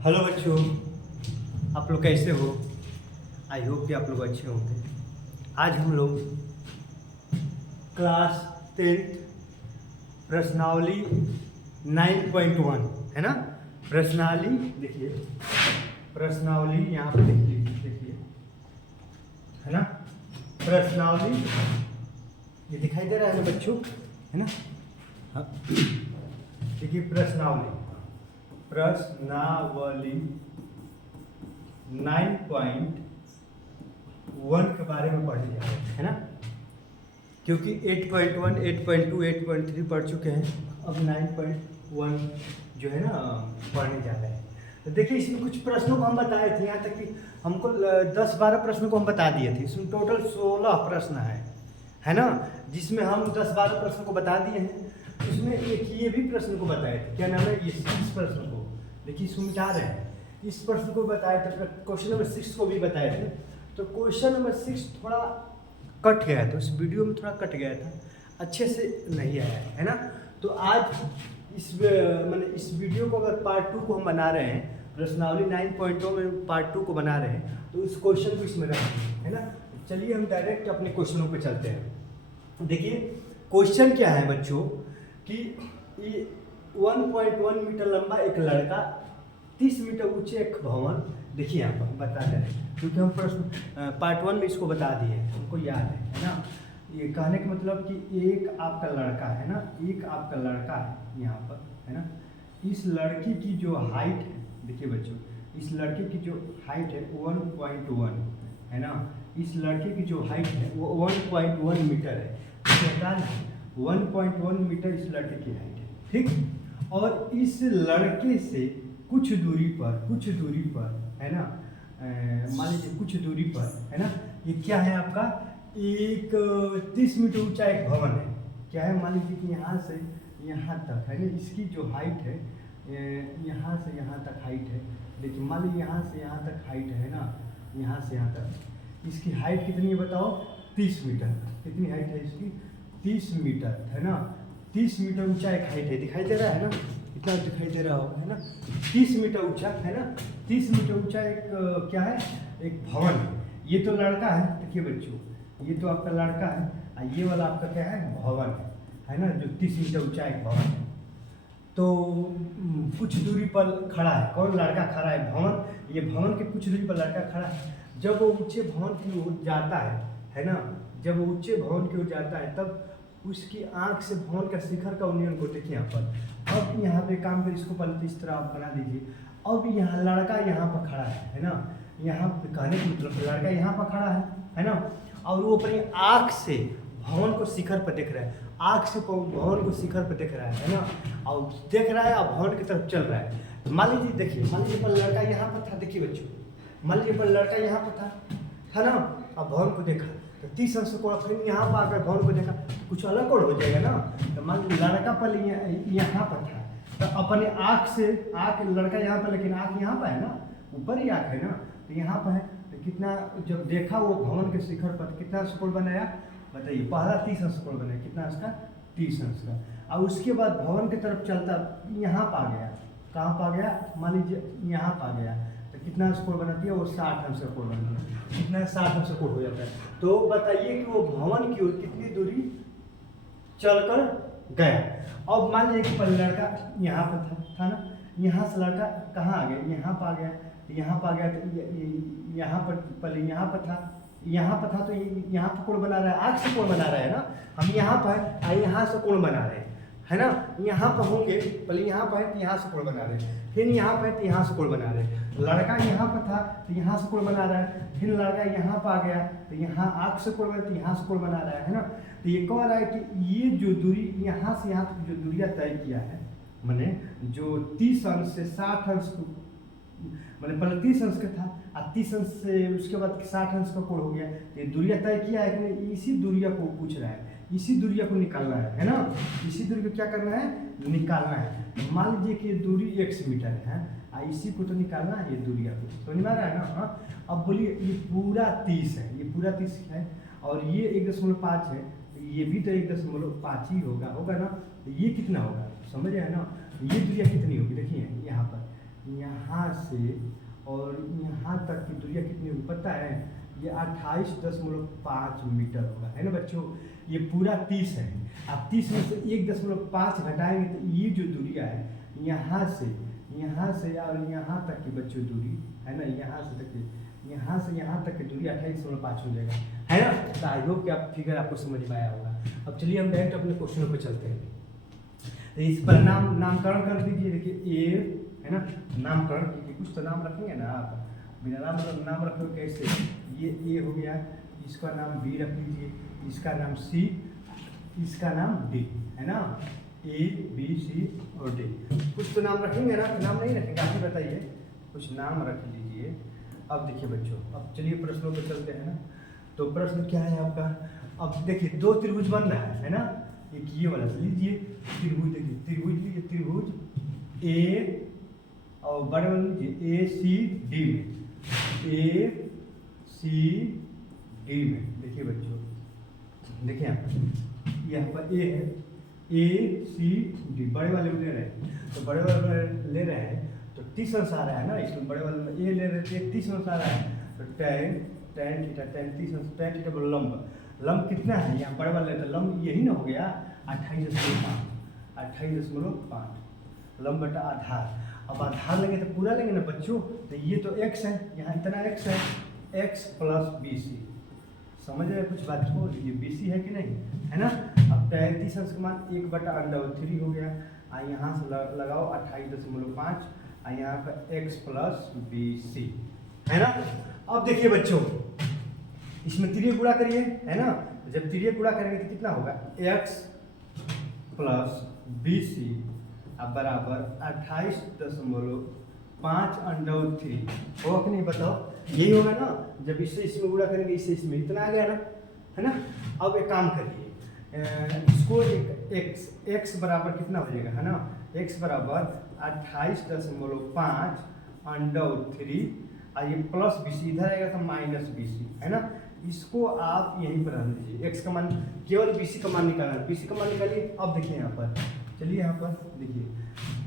Hello बच्चों, आप लोग कैसे हो? आई होप कि आप लोग अच्छे होंगे। आज हम लोग क्लास 10th प्रश्नावली 9.1 है ना। प्रश्नावली देखिए, प्रश्नावली यहाँ पे देखिए है ना। प्रश्नावली ये दिखाई दे रहा है ना बच्चों, है ना। हाँ, देखिए प्रश्नावली 9.1 के बारे में पढ़ने जा रहे हैं, है ना। क्योंकि 8.1, 8.2, 8.3 पढ़ चुके हैं, अब 9.1 जो है ना पढ़ने जा रहे हैं। तो देखिए इसमें कुछ प्रश्नों को हम बताए थे, यहाँ तक कि हमको 10-12 प्रश्नों को हम बता दिए थे। इसमें टोटल 16 प्रश्न है ना, जिसमें हम 10-12 प्रश्नों को बता दिए हैं। उसमें एक ये भी प्रश्न को बताए थे, क्या नाम है, इस प्रश्न को देखिए, इसको मिटा रहे हैं। इस प्रश्न को बताए थे, क्वेश्चन नंबर 6 को भी बताए थे। तो क्वेश्चन नंबर 6 थोड़ा कट गया था, उस वीडियो में थोड़ा कट गया था, अच्छे से नहीं आया है ना। तो आज इस इस वीडियो को अगर पार्ट 2 को हम बना रहे हैं, प्रश्नावली 9.2 में पार्ट 2 को बना रहे हैं, तो इस क्वेश्चन को इसमें रखेंगे, है ना। चलिए हम डायरेक्ट अपने क्वेश्चनों पे चलते हैं। देखिए क्वेश्चन क्या है बच्चों कि 1.1 मीटर लंबा एक लड़का 30 मीटर ऊंचे एक भवन, देखिए यहाँ पर हम बता रहे हैं क्योंकि हम प्रश्न पार्ट 1 में इसको बता दिए हैं, हमको याद है ना। ये कहने का मतलब कि एक आपका लड़का है ना, एक आपका लड़का है यहाँ पर, है ना। इस लड़की की जो हाइट है, देखिए बच्चों, इस लड़के की जो हाइट है 1.1 है ना। इस लड़के की जो हाइट है वो 1.1 मीटर है, बता रहे 1.1 मीटर इस लड़के की हाइट है, ठीक। और इस लड़के से कुछ दूरी पर है ना, मान लीजिए कुछ दूरी पर है ना, ये क्या है आपका, एक 30 मीटर ऊंचा एक भवन है। क्या है, मान लीजिए कि यहाँ से यहाँ तक है ना, इसकी जो हाइट है यहाँ से यहाँ तक हाइट है। देखिए मान लीजिए यहाँ से यहाँ तक हाइट है ना, यहाँ से यहाँ तक इसकी हाइट कितनी है बताओ, 30 मीटर। कितनी हाइट है इसकी, 30 मीटर है ना। 30 मीटर ऊंचा एक हाइट है, दिखाई दे रहा है ना, इतना दिखाई दे रहा होगा है ना। 30 मीटर ऊंचा है ना, 30 मीटर ऊंचा एक क्या है, एक भवन है। ये तो लड़का है, देखिए बच्चों, ये तो आपका लड़का है और ये वाला आपका क्या है, भवन है ना, जो 30 मीटर ऊंचा एक भवन है। तो कुछ दूरी पर खड़ा है, कौन, लड़का खड़ा है, भवन, ये भवन के कुछ दूरी पर लड़का खड़ा है। जब वो ऊंचे भवन की ओर जाता है ना, जब वो ऊंचे भवन की ओर जाता है तब उसकी आंख से भवन का शिखर का उन्नयन को देखिए यहाँ पर। अब यहाँ पे काम कर, इसको पहले इस तरह आप बना दीजिए। अब यहाँ लड़का यहाँ पर खड़ा है ना, यहाँ पे कहने का मतलब लड़का यहाँ पर खड़ा है ना, और वो अपनी आँख से भवन को शिखर पर देख रहा है, आँख से भवन को शिखर पर देख रहा है ना, और देख रहा है और भवन की तरफ चल रहा है। मान लीजिए, देखिए मान लीजिए पर लड़का यहाँ पर था, देखिए बच्चों, मान लीजिए पर लड़का यहाँ पर था ना, अब भवन को देखा तो 30 अंश कोण, फिर यहाँ पर आकर भवन को देखा, कुछ अलग कोण हो जाएगा ना। तो मान लीजिए लड़का पर यहाँ पर था, तो अपने आँख से, आँख लड़का यहाँ पर, लेकिन आँख यहाँ पर है ना, ऊपर ही आँख है ना, तो यहाँ पर है। तो कितना, जब देखा वो भवन के शिखर पर, कितना अंश कोण बनाया बताइए, पहला 30 अंश कोण बनाया, कितना अंश का, 30 अंश का। और उसके बाद भवन की तरफ चलता यहाँ पर आ गया, कहाँ पर आ गया, मान लीजिए यहाँ पर आ गया, तो कितना अंश कोण बनाती है वो, 60 अंश का कोण बनाती है। कितना 60 अंश का कोण हो जाता है। तो बताइए कि वो भवन की ओर कितनी दूरी चलकर गया। अब मान लीजिए कि लड़का यहाँ पर था ना, यहाँ से लड़का कहाँ आ गया, यहाँ पर आ गया, यहाँ पर आ गया, तो यहाँ पर पहले यहाँ पर था, तो यहाँ पर कोण बना रहा है, आँख से कोण बना रहा है ना। हम यहाँ पर है, यहाँ से कोण बना रहे हैं, है ना। यहाँ पर होंगे, पहले यहाँ पर है तो यहाँ से कोण बना रहे हैं, फिर यहाँ पर है तो यहाँ से कोण बना रहे हैं। लड़का यहाँ पर था तो यहाँ से कोण बना रहा है, फिर लड़का यहाँ पर आ गया तो यहाँ आँख से कोण बना, तो यहाँ से कोण बना रहा है ना। तो ये कह रहा है कि ये जो दूरी यहाँ से यहाँ तक जो दूरिया तय किया है, मैंने जो 30 अंश से 60 अंश को, मैंने पहले 30 अंश का था और 30 अंश से उसके बाद 60 अंश का कोण हो गया, तो ये दूरिया तय किया है कि नहीं, इसी दूरिया को पूछ रहा है, इसी दूरिया को निकालना है ना। इसी दूरी को क्या करना है, निकालना है। मान लीजिए कि दूरी x मीटर है, इसी को तो निकालना है, ये दूरिया को, तो नहीं रहा है ना। हाँ, अब बोलिए ये पूरा 30 है, ये पूरा 30 है, और ये 1.5 है, ये भी तो 1.5 ही होगा ना। तो ये कितना होगा, समझ रहे हैं ना। ये दूरिया कितनी होगी, देखिए यहाँ पर यहाँ से और यहाँ तक की दूरियाँ कितनी होगी पता है? ये 28.5 मीटर होगा, है ना बच्चों। ये पूरा 30 है। आप 30 में से 1.5 घटाएंगे तो ये जो दूरियाँ है यहाँ से और यहाँ तक की बच्चों दूरी है ना, यहाँ से यहाँ तक की दूरी 28.5 हो जाएगा, है ना। तो आई होप कि आप फिगर आपको समझ में आया होगा। अब चलिए हम डायरेक्ट अपने क्वेश्चनों पर चलते हैं। तो इस पर नामकरण कर दीजिए। देखिए ए है ना, नामकरण कीजिए, कुछ तो नाम रखेंगे ना आप, बिना नाम रखोगे कैसे? ये ए हो गया, इसका नाम बी रख लीजिए, इसका नाम सी, इसका नाम डी, है ना। ए बी सी और डी, कुछ तो नाम रखेंगे ना, नाम नहीं रखेंगे आप ही बताइए, कुछ नाम रख लीजिए। अब देखिए बच्चों, अब चलिए प्रश्नों पर चलते हैं ना। तो प्रश्न क्या है आपका? अब देखिए दो त्रिभुज बन रहा है ना। एक ये वाला लीजिए त्रिभुज, देखिए त्रिभुज लीजिए, त्रिभुज ए और बड़े वाले लीजिए ए सी डी में, ए सी डी में। देखिए बच्चों, देखिए यहाँ पर ए है, ए सी डी बड़े वाले में ले रहे हैं, तो बड़े वाले में ले रहे हैं तो 30 अंश आ रहा है ना, इसमें बड़े वाले में ए ले रहे थे 30 अंश आ रहा है, तो tan थीटा 30 अंश, tan थीटा बोलो लंब कितना है यहाँ बड़े वाले, तो लंब यही ना हो गया 28.5 लंब बटा आधार। अब आधार लेंगे तो पूरा लेंगे ना बच्चों, तो ये तो x है, यहाँ इतना x है, x प्लस BC, समझ रहे कुछ बात को? ये BC है कि नहीं, है ना। अब 33 अंश का मान 1/√3 हो गया, यहाँ से लगाओ 28.5, यहाँ पर x प्लस BC, है ना। अब देखिए बच्चों, इसमें तिरिय गुणा करिए, है ना। जब तिरिय गुणा करेंगे तो कितना होगा? x प्लस BC अब बराबर 28.5√3 होगा कि नहीं बताओ? यही होगा ना। जब इससे इसमें गुणा करेंगे, इससे इसमें इतना आ गया ना, है ना। अब एक काम करिए, इसको एक x बराबर कितना हो जाएगा, है ना। x बराबर 28.5√3 और ये प्लस BC इधर आएगा तो माइनस BC, है ना। इसको आप यहीं पर रख दीजिए, x का मान केवल BC का मान निकालना है, BC का मान निकालिए। अब देखिए यहाँ पर, चलिए यहाँ पर देखिए,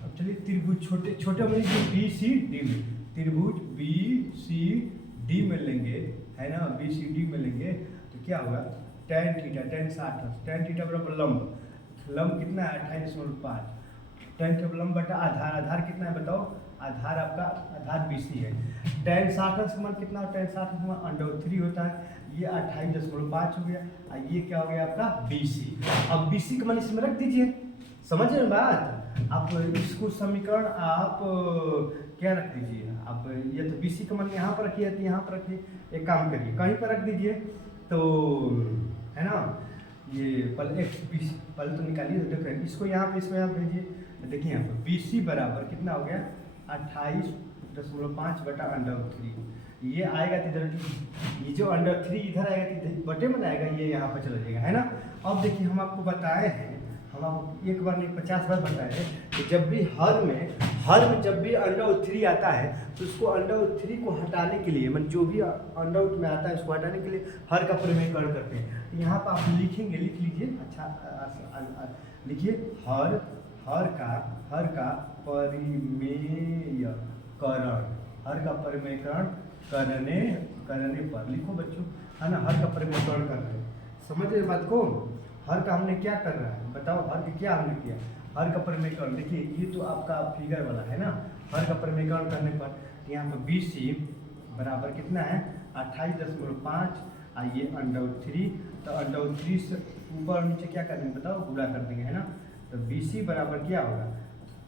अब चलिए त्रिभुज छोटे में BCD में, त्रिभुज BCD में लेंगे, है ना, BCD में लेंगे तो क्या होगा? tan theta, tan 60, tan theta बराबर लंब कितना है? 28.5, tan थीटा लंब बटा आधार कितना है बताओ? आधार BC है। tan 60 का मान कितना? tan 60 का मान √3 होता है, ये 28.5 हो गया, और ये क्या हो गया आपका? BC। अब BC का मान इसमें रख दीजिए, समझ रहे बात? आप इसको समीकरण आप क्या रख दीजिए, आप ये तो BC का मान यहाँ पर रखिए, तो यहाँ पर रखिए, एक काम करिए कहीं पर रख दीजिए, तो है ना। ये पहले तो निकालिए, देखिए इसको यहाँ पे भेजिए, देखिए यहाँ पर BC बराबर कितना हो गया? 28.5 बटा √3, ये आएगा तो इधर, ये जो √3 इधर आएगा तो बटे में आएगा, ये यहाँ पर चला जाएगा, है ना। अब देखिए हम आपको बताए हैं, हम आपको एक बार नहीं 50 बार बताए हैं कि जब भी हर में जब भी √3 आता है तो उसको √3 को हटाने के लिए, मतलब जो भी अंडर में आता है उसको हटाने के लिए हर का परिमेयकरण करते हैं। तो यहाँ पर आप लिखेंगे, लिख लीजिए, अच्छा लिखिए, हर का परिमेयकरण करने पर लिखो बच्चों, है ना। हर का परिमेयकरण कर रहे हैं, समझ रहे बात को? हर का हमने क्या कर रहा है बताओ? हर का क्या हमने किया? हर का परिमेयकरण, देखिए ये तो आपका फिगर वाला है ना। हर का परिमेयकरण करने पर यहाँ पर BC बराबर कितना है? 28.5, आइए √3, तो √3 से ऊपर और नीचे क्या करेंगे बताओ? गुणा कर देंगे, है ना। तो BC बराबर क्या होगा?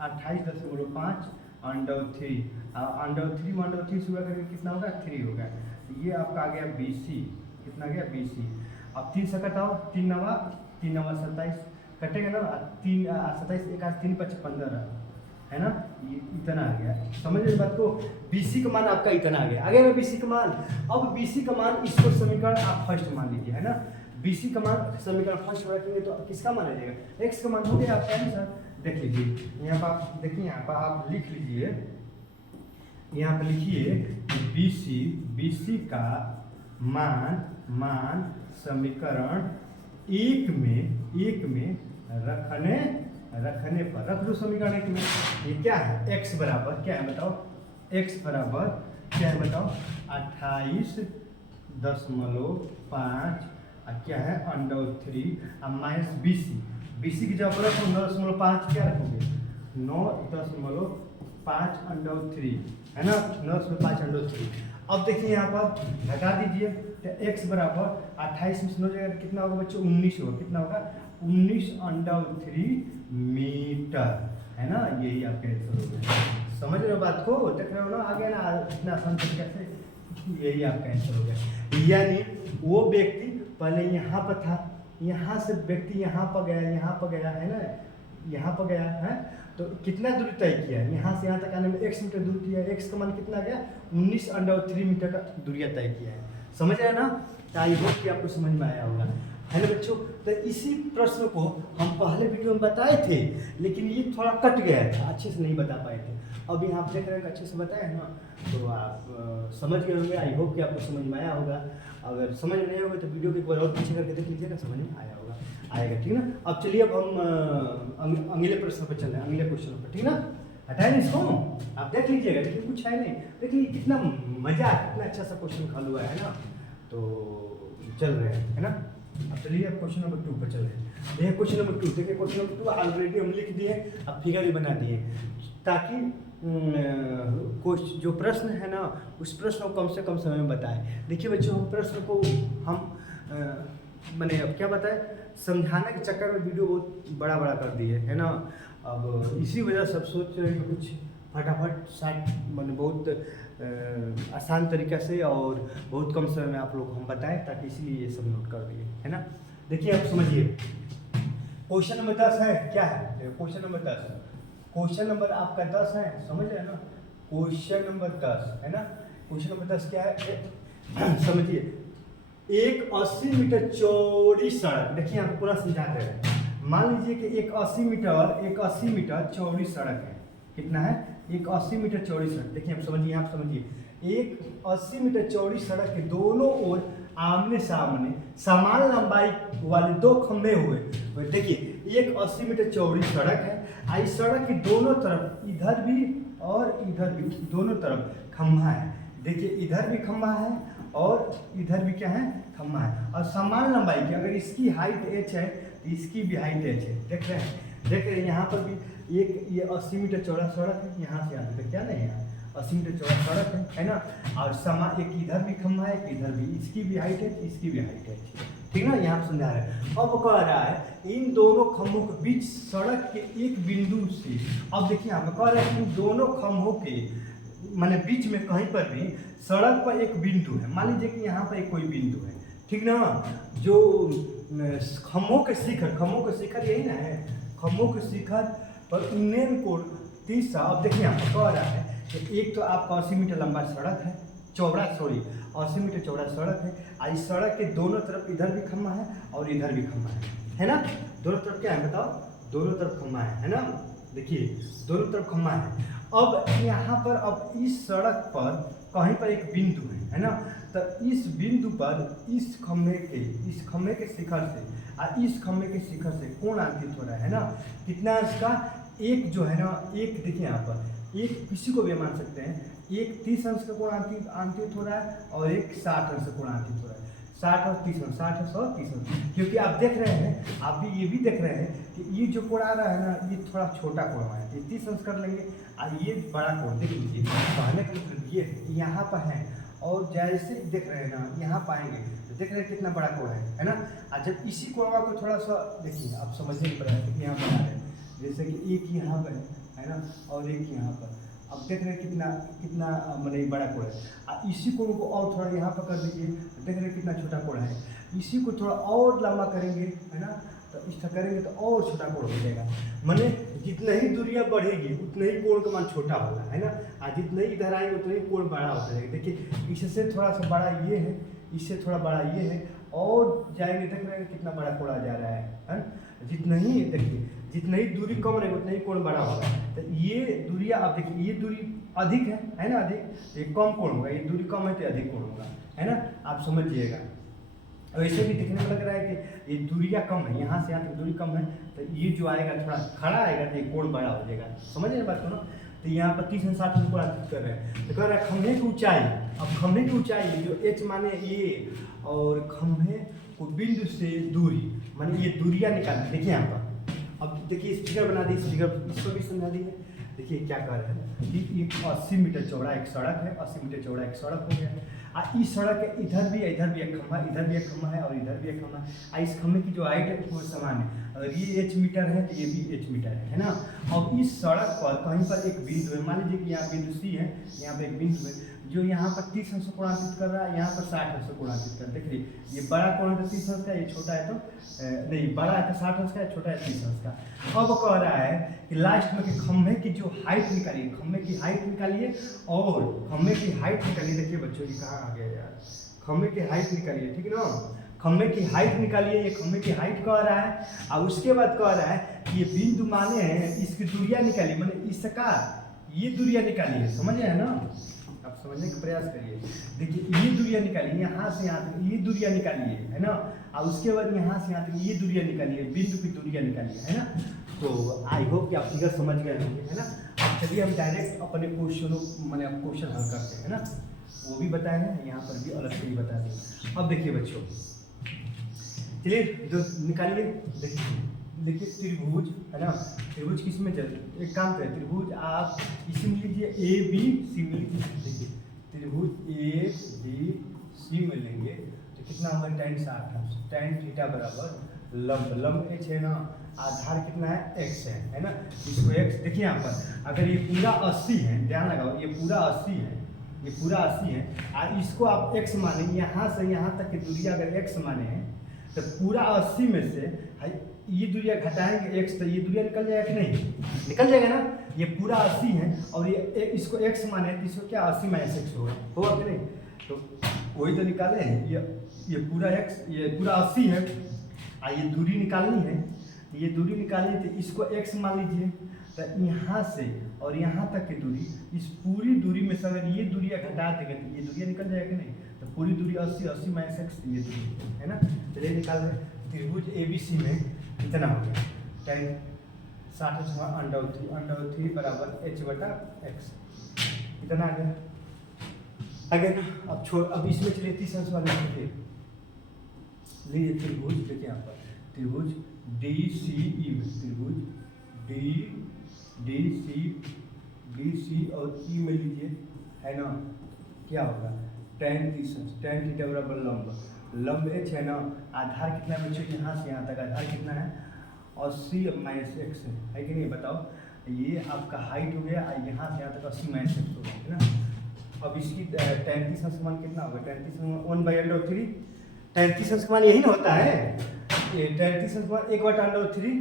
28.5 √3, √3 में √3 से गुणा करके कितना होगा? 3 होगा। तो ये आपका आ गया BC, कितना गया? BC। अब 3 से कटाओ, 3 नवा 27 कटेगा ना, 3 27 1 8 3 5 15, है ना। ये इतना आ गया, समझ रहे बात को? BC का मान आपका इतना आ गया ना BC का मान। अब BC का मान, इसको समीकरण आप फर्स्ट मान लीजिए, है ना। BC का मान समीकरण फर्स्ट रखेंगे तो किसका मान आ जाएगा? x का मान हो गया आपका आंसर। देख लीजिए यहाँ पर आप, देखिए यहाँ पर आप लिख लीजिए, यहाँ पर लिखिए BC का मान समीकरण एक में रखने पर रख दो समीकरण एक में। ये क्या है, x बराबर क्या है बताओ, x बराबर क्या है बताओ, 28.5 क्या है √3 माइनस BC की जगह पर 9.5 क्या रखोगे, 9.5 √3 है ना, 9.5 √3। अब देखिए यहाँ पर घटा दीजिए तो x बराबर 28 में 9 जगह कितना होगा बच्चों, 19 होगा। कितना होगा, 19 √3 मीटर है ना, यही आपका आंसर होगा। समझ रहे हो बात को, देख रहे हो ना, आ गया ना इतना आसान तरीके से, यही आपका आंसर हो गया। यानी वो व्यक्ति पहले यहाँ पर था, यहाँ से व्यक्ति यहाँ पर गया, यहाँ पर गया है ना, यहाँ पर गया है, तो कितना दूरी तय किया है, यहाँ से यहाँ तक आने में x मीटर दूर किया है। x का मान कितना गया, 19 √3 मीटर का दूरिया तय किया है। समझ रहे हैं ना, तो आई होप कि आपको समझ में आया होगा। है ना बच्चों, तो इसी प्रश्न को हम पहले वीडियो में बताए थे, लेकिन ये थोड़ा कट गया था, अच्छे से नहीं बता पाए थे। अब यहाँ आप देख रहे हैं अच्छे से बताया ना, तो आप समझ गए होंगे। आई होप कि आपको समझ में आया होगा। अगर समझ नहीं होगा तो वीडियो को एक बार और पीछे करके देख लीजिएगा, समझ में आया होगा, आएगा। ठीक ना, अब चलिए अब हम अगले प्रश्न पर चल रहे हैं, अगले क्वेश्चन पर। ठीक ना, हटाए नहीं इसको, आप देख लीजिएगा, लेकिन कुछ है नहीं। देखिए कितना मजा, कितना अच्छा सा क्वेश्चन खाल हुआ है ना, तो चल रहे हैं, है ना। अब चलिए अब क्वेश्चन नंबर 2 पर चल रहे हैं। देखिए क्वेश्चन नंबर 2, देखिए क्वेश्चन नंबर 2 ऑलरेडी हम लिख दिए, अब फिगर भी बना दिए, ताकि जो प्रश्न है ना, उस प्रश्न को कम से कम समय में बताएं। देखिए बच्चों, हम प्रश्न को हम मैंने अब क्या बताएं, समझाने के चक्कर में वीडियो बहुत बड़ा कर दिए, है ना। अब इसी वजह से अब सोच रहे हैं कुछ फटाफट शार्ट, मैंने बहुत आसान तरीक़ा से और बहुत कम समय में आप लोग को हम बताएं, ताकि इसीलिए ये सब नोट कर दिए, है ना। देखिए आप समझिए, क्वेश्चन नंबर 10 है, क्या है क्वेश्चन नंबर 10, क्वेश्चन नंबर आपका 10 है, समझ रहे हैं ना, क्वेश्चन नंबर 10 है ना। क्वेश्चन नंबर 10 क्या है समझिए, एक 80 मीटर चौड़ी सड़क, देखिए आप पूरा समझाते हैं। मान लीजिए कि एक 80 मीटर चौड़ी सड़क है, कितना है, एक 80 मीटर चौड़ी सड़क। देखिए आप समझिए, एक 80 मीटर चौड़ी सड़क के दोनों ओर आमने सामने समान लंबाई वाले 2 खंभे हुए। देखिए एक 80 मीटर चौड़ी सड़क है, इस सड़क के दोनों तरफ, इधर भी और इधर भी, दोनों तरफ खंभा है। देखिए इधर भी खंभा है और इधर भी क्या है, खंभा है, और समान लंबाई की, अगर इसकी हाइट h है तो इसकी भी हाइट h है। देख रहे हैं यहाँ पर भी एक ये 80 मीटर चौड़ा सड़क है, यहाँ से यहाँ तक क्या नहीं है, 80 मीटर चौड़ा सड़क है ना। और समान एक इधर भी खंभा है, एक इधर भी, इसकी भी हाइट है, इसकी भी हाइट है। ठीक ना, यहाँ समझा रहे हैं। अब कह रहा है इन दोनों खंभों के बीच सड़क के एक बिंदु से, अब देखिए यहाँ पर कह रहा है इन दोनों खंभों के माने बीच में कहीं पर भी सड़क पर एक बिंदु है। मान लीजिए कि यहाँ पर एक कोई बिंदु है, ठीक ना, जो खंभों के शिखर यही ना है, खंभों के शिखर पर उन्नयन कोण 30। अब देखिए यहाँ पर कह रहा है कि एक तो आपका 80 मीटर लंबा सड़क है, 80 मीटर चौड़ा सड़क है, और इस सड़क के दोनों तरफ इधर भी खंभा है और इधर भी खंभा है ना। दोनों तरफ क्या है बताओ, दोनों तरफ खंभा है ना। देखिए दोनों तरफ खंभा है। अब यहाँ पर, अब इस सड़क पर कहीं पर एक बिंदु है ना, तो इस बिंदु पर इस खंभे के शिखर से और इस खंभे के शिखर से कोण अंकित हो रहा है ना। कितना इसका, एक जो है ना, एक देखिए यहाँ पर एक किसी को भी मान सकते हैं, एक 30 अंश का कोण अंकित हो रहा है और एक 60 अंश का कोण अंकित हो रहा है। 60 और 30 अंश, 60 और 30 अंश, क्योंकि आप देख रहे हैं, आप भी ये भी देख रहे हैं कि ये जो कोण आ रहा है ना, ये थोड़ा छोटा कोण है, ये 30 अंश कर लेंगे, और ये बड़ा कोण देख लीजिए, कहने का मतलब ये यहाँ पर है, और जैसे देख रहे हैं ना यहाँ पाएंगे तो देख रहे हैं कितना बड़ा कोण है ना। और जब इसी कोण को थोड़ा सा देखिए, आप समझने की पड़ेगा कि यहाँ बना रहे हैं, जैसे कि एक यहाँ पर है ना और एक यहाँ पर, अब देख रहे हैं कितना मतलब बड़ा कोण है। और इसी कोण को और थोड़ा यहाँ पर कर दीजिए, देख रहे हैं कितना छोटा कोण है। इसी को थोड़ा और लंबा करेंगे, है ना, तो इस तरह करेंगे तो और छोटा कोण हो जाएगा। माने जितना ही दूरियां बढ़ेगी उतना ही कोण का मान छोटा होगा, है ना, और जितना ही इधर आएंगे उतना ही कोण बड़ा होता जाएगा। देखिए इससे थोड़ा सा बड़ा ये है, इससे थोड़ा बड़ा ये है, और जाएंगे देख रहे हैं कितना बड़ा कोण आ जा रहा है। जितना ही देखिए, जितना ही दूरी कम रहेगी उतना ही कोण बड़ा होगा। तो ये दूरियां, आप देखिए ये दूरी अधिक है ना, अधिक, ये कम कोण होगा, ये दूरी कम है तो अधिक कोण होगा, है ना, आप समझिएगा। और ऐसे भी दिखने में लग रहा है कि ये दूरियाँ कम है, यहाँ से यहाँ तक दूरी कम है, तो ये जो आएगा थोड़ा खड़ा आएगा तो ये कोण बड़ा हो जाएगा। समझ रहे बात को ना। तो यहाँ पर 30 और 60 को आदित कर रहे हैं। तो कह रहा है खंभे की ऊंचाई, अब खंभे की ऊंचाई जो एच माने ये और खंभे को बिंदु से दूरी माने ये दूरियाँ निकालना। देखिए यहाँ पर, अब देखिए इस फिगर बना दी, इस फिगर इसको भी समझा दी है। देखिए क्या कर रहे हैं कि एक 80 मीटर चौड़ा एक सड़क है, 80 मीटर चौड़ा एक सड़क हो गया। इस सड़क के इधर भी एक खंभा, इधर भी एक खंभा है और इधर भी एक खंभा है। इस खंभे की जो हाइट है वो समान है। अगर ये h मीटर है तो ये भी h मीटर है ना। अब इस सड़क पर कहीं पर एक बिंदु है, मान लीजिए कि यहाँ बिंदु C है, यहाँ पे एक बिंदु है जो यहाँ पर 30 अंश कोणांकित कर रहा है, यहाँ पर 60 अंश कोणांकित कर। देखिए ये बड़ा कोण तो 30 अंश का, ये छोटा है तो नहीं, बड़ा है तो 60 अंश का, छोटा है 30 अंश का। अब कह रहा है कि लास्ट में कि खंभे की जो हाइट निकालिए, खंभे की हाइट निकालिए और खंभे की हाइट निकालिए। देखिए बच्चों की कहाँ आ गया यार, खंभे की हाइट निकालिए, ठीक है ना। खंभे की हाइट निकालिए, ये खंभे की हाइट कह रहा है। और उसके बाद कह रहा है कि ये बिंदु माने हैं, इसकी दूरियां निकालिए, माने इसका ये दूरियां निकालिए। समझ रहे हैं ना, आप समझने का प्रयास करिए। देखिए ये दूरियां निकालिए, यहाँ से यहाँ तक ये दूरियां निकालिए, है ना। और उसके बाद यहाँ से यहाँ तक ये दूरियां निकालिए, बिंदु की दूरियां निकालिए, है ना। तो आई होप कि आप फिगर समझ गए होंगे, है ना। अब चलिए हम डायरेक्ट अपने क्वेश्चनों माने क्वेश्चन हल करते हैं, है ना। वो भी बताए हैं, यहाँ पर भी अलग से ही बता दें। अब देखिए बच्चों, चलिए जो निकालिए। देखिए त्रिभुज, है ना। त्रिभुज किस में चल, एक काम करें, त्रिभुज आप इसी में लीजिए ए बी सी में लीजिए। देखिए त्रिभुज ए बी सी में लेंगे तो कितना होगा, tan 60, tan थीटा बराबर लंब, लंब h है ना, आधार कितना है x है ना। इसको x देखिए यहाँ पर, अगर ये पूरा 80 है, ध्यान लगाओ ये पूरा 80 है, ये पूरा 80 है और इसको आप x माने, यहाँ से यहाँ तक की दूरी अगर x माने हैं तो पूरा 80 में से ये दूरियां घटाएंगे x, तो ये दूरियां निकल जाएगा कि नहीं, निकल जाएगा ना। ये पूरा 80 है और ये इसको x माने तो इसको क्या 80 माइनस x होगा कि नहीं। तो वही तो निकाले हैं, ये पूरा x, ये पूरा 80 है और ये दूरी निकालनी है, ये दूरी निकालनी तो इसको x मान लीजिए। तो यहाँ से और यहाँ तक की दूरी, इस पूरी दूरी में से अगर ये दूरियां घटा देंगे तो ये दूरियां निकल जाएगा कि नहीं। तो पूरी दूरी 80, 80 माइनस x ये दूरी है ना। चलिए निकाल रहे हैं। त्रिभुज ABC में कितना हो गया, tan 60 √3 बराबर h बटा x, कितना आ गया, आ गया ना। अब इसमें चलिए 30 अंश वाले लीजिए त्रिभुज। देखिए यहाँ पर त्रिभुज DCE में, त्रिभुज DC और E में लीजिए, है ना। क्या होगा, tan 30 अंश, tan थीटा बराबर लंब, लंब h है ना। आधार कितना है बच्चों, यहाँ से यहाँ तक आधार कितना है 80 माइनस x है कि नहीं, बताओ। ये आपका हाइट हो गया, यहाँ से यहाँ तक 80 माइनस x हो गया, है ना। अब इसकी 33 अंश मान कितना होगा, 33 1/√3, 33 अंश मान यही ना होता है, ये 33 अंश मान 1/√3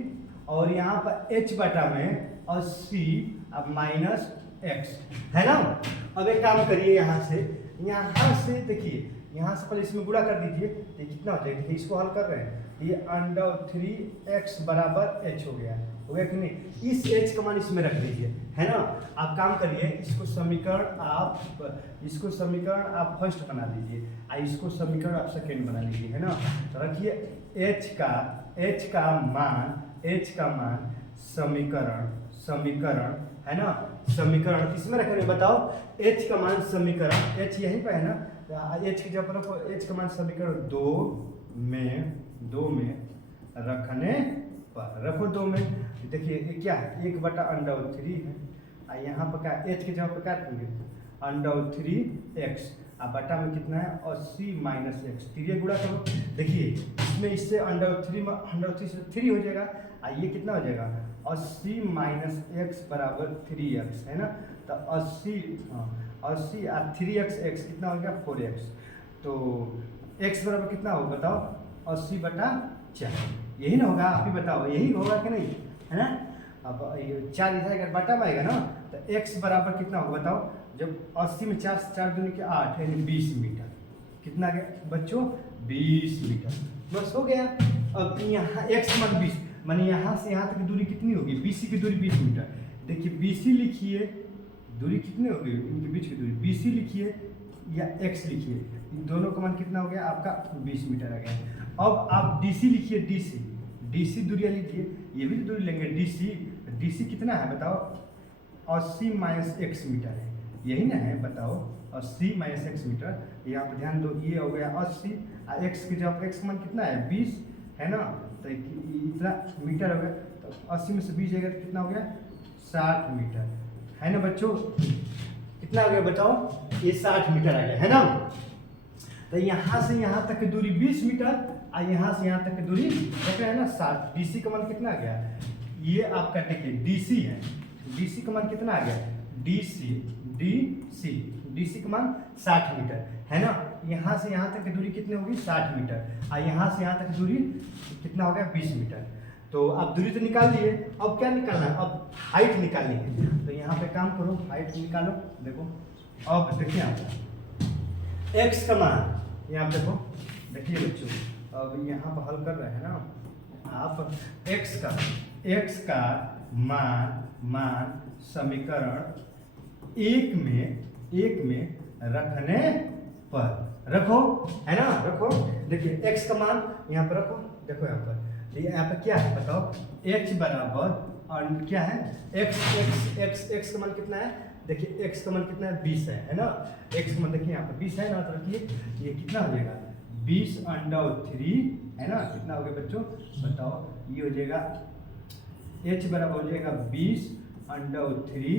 और यहाँ पर h बटा में 80 अब माइनस x, है ना। अब एक काम करिए, यहाँ से देखिए, यहाँ से पहले इसमें गुणा कर दीजिए, ये कितना हो जाएगा, देखिए इसको हल कर रहे हैं, ये √3x बराबर h हो गया कि नहीं। इस h का मान इसमें रख लीजिए, है ना। आप काम करिए, इसको समीकरण आप फर्स्ट बना लीजिए और इसको समीकरण आप सेकेंड बना लीजिए, है ना। तो रखिए h का मान समीकरण है ना, समीकरण किसमें रखेंगे बताओ, h का मान समीकरण, h यहीं पर है ना, h की जगह पर h का मान समीकरण 2 में रखने पर, रखो 2 में। देखिए ये क्या है, 1/√3 है और यहाँ पर क्या h की जगह पर क्या रखेंगे √3x और बटा में कितना है 80 माइनस x, तीन गुणा करो। देखिए इसमें इससे √3 से 3 हो जाएगा और ये कितना हो जाएगा 80 माइनस x बराबर 3x, है ना। तो 80 और 3x कितना हो गया 4x। तो x बराबर कितना होगा बताओ 80/4, यही ना होगा, आप ही बताओ यही होगा कि नहीं, है ना। अब 4 इधर अगर बटा में आएगा ना तो x बराबर कितना होगा बताओ, जब 80 में 4 दूनी के 8 यानी 20 मीटर, कितना गया बच्चों 20 मीटर, बस हो गया। अब यहाँ x मान 20 माने यहाँ से यहाँ तक की दूरी कितनी होगी, BC की दूरी 20 मीटर। देखिए BC लिखिए, दूरी कितनी होगी इनके बीच की दूरी, BC लिखिए या x लिखिए, इन दोनों का मान कितना हो गया आपका 20 मीटर आ गया। अब आप DC लिखिए, DC दूरियाँ लीजिए, ये भी तो दूरी लेंगे DC कितना है बताओ, 80 - x मीटर है, यही ना है बताओ, 80 - x मीटर। यहाँ पर ध्यान दो, ये हो गया 80 और x की जब x मान कितना है 20 है ना, तो इतना मीटर हो गया, तो 80 में से 20 जाएगा तो कितना हो गया 60 मीटर है ना बच्चों, कितना हो गया बताओ, ये 60 मीटर आ गया है ना। तो यहाँ से यहाँ तक की दूरी 20 मीटर और यहाँ से यहाँ तक की दूरी देख रहे हैं ना 60। DC का मान कितना आ गया, ये आपका देखिए DC है, DC का मान कितना आ गया, DC का मान 60 मीटर है ना। यहाँ से यहाँ तक की दूरी कितनी होगी 60 मीटर और यहाँ से यहाँ तक की दूरी कितना हो गया 20 मीटर। तो आप दूरी तो निकाल लिए, अब क्या निकालना है, अब हाइट निकालनी है। तो यहाँ पे काम करो, हाइट निकालो, देखो अब देखिए आप x का मान यहाँ देखो, देखिए बच्चों अब यहाँ पर हल कर रहे हैं ना आप, x का मान समीकरण एक में रखने पर रखो है ना, रखो। देखिए x का मान यहाँ पर रखो, देखो यहाँ पर, यहाँ पर क्या है बताओ, h बराबर और क्या है x का मान कितना है, देखिए x का मान कितना है 20 है ना, x का मान देखिए यहाँ पर 20 है ना, तो रखिए ये कितना हो जाएगा 20√3 है ना, कितना हो गया बच्चों बताओ, ये हो जाएगा h बराबर हो जाएगा 20√3,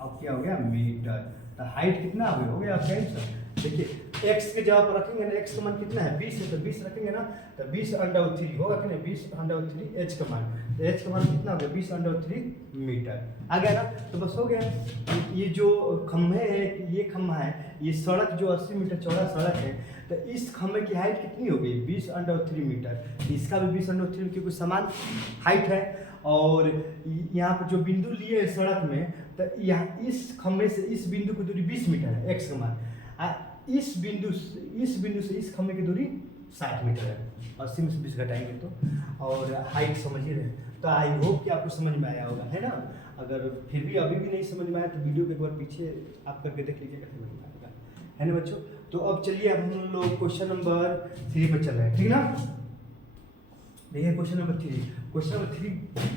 अब क्या हो गया मीटर। तो हाइट कितना हो गया आपका आंसर। देखिए x के जगह पर रखेंगे ना, x का मान कितना है 20 है, तो 20 रखेंगे ना, तो 20√3 होगा कि नहीं, 20√3 h का मान, तो h का मान कितना हो गया 20√3 मीटर आ गया ना। तो बस हो गया, ये जो खम्भे है, ये खम्भा है, ये सड़क जो 80 मीटर चौड़ा सड़क है, तो इस खम्भे की हाइट कितनी हो गई 20√3 मीटर, इसका भी 20√3 क्योंकि समान हाइट है। और यहाँ पर जो बिंदु लिए सड़क में, तो यहाँ इस खम्भे से इस बिंदु की दूरी 20 मीटर है x का मान, इस बिंदु से इस खम्भे की दूरी 60 मीटर है, 80 में से 20 घटाएंगे तो, और हाइट समझ ही रहे। तो आई होप कि आपको समझ में आया होगा है ना। अगर फिर भी अभी भी नहीं समझ में आया तो वीडियो को एक बार पीछे आप करके देख लीजिएगा, समझ में आएगा है ना बच्चों। तो अब चलिए अब हम लोग क्वेश्चन नंबर 3 पर चल रहे हैं, ठीक ना। देखिए क्वेश्चन नंबर 3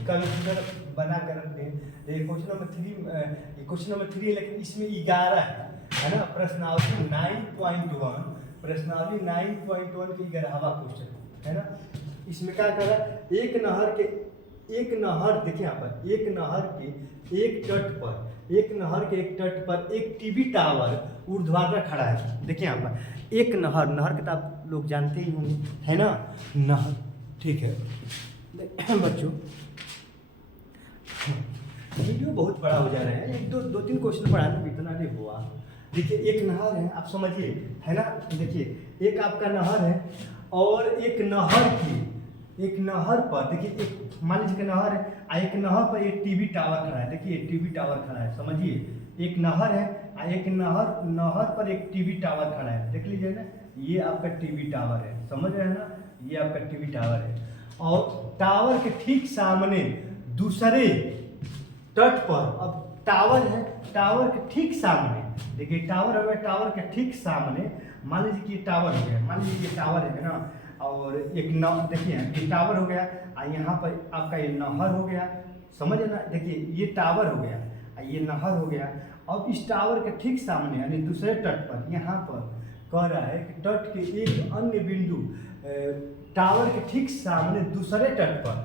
का फिगर बना कर रखते हैं। देखिए क्वेश्चन नंबर 3 है, लेकिन इसमें 11 है ना, प्रश्नावली 9.1, प्रश्नावली 9.1 की 11वां क्वेश्चन है ना। इसमें क्या कर रहा है, एक नहर देखिए यहाँ पर, एक नहर के एक तट पर एक टीवी टावर ऊर्ध्वाधर खड़ा है। देखिए यहाँ पर एक नहर के तो आप लोग जानते ही होंगे है ना, नहर, ठीक है बच्चों। वीडियो बहुत बड़ा हो जा रहा है, एक दो तीन क्वेश्चन पढ़ाने में इतना नहीं हुआ। देखिए एक नहर है, आप समझिए है ना। देखिए एक आपका नहर है और एक नहर पर देखिए, एक मान लीजिए कि नहर है, एक नहर पर एक टीवी टावर खड़ा है। देखिए टीवी टावर खड़ा है, समझिए एक नहर है, एक नहर पर एक टीवी टावर खड़ा है। देख लीजिए ना, ये आपका टीवी टावर है, समझ रहे हैं ना, ये आपका टीवी टावर है। और टावर के ठीक सामने दूसरे तट पर, अब टावर है, टावर के ठीक सामने देखिए टावर हो गया, टावर के ठीक सामने मान लीजिए कि टावर हो गया, मान लीजिए ये टावर है ना, और एक देखिए ये टावर हो गया, यहाँ पर आपका ये नहर हो गया, समझ ना। देखिए ये टावर हो गया, ये नहर हो गया। अब इस टावर के ठीक सामने यानी दूसरे तट पर, यहाँ पर कह रहा है कि तट के एक अन्य बिंदु टावर के ठीक सामने दूसरे तट पर,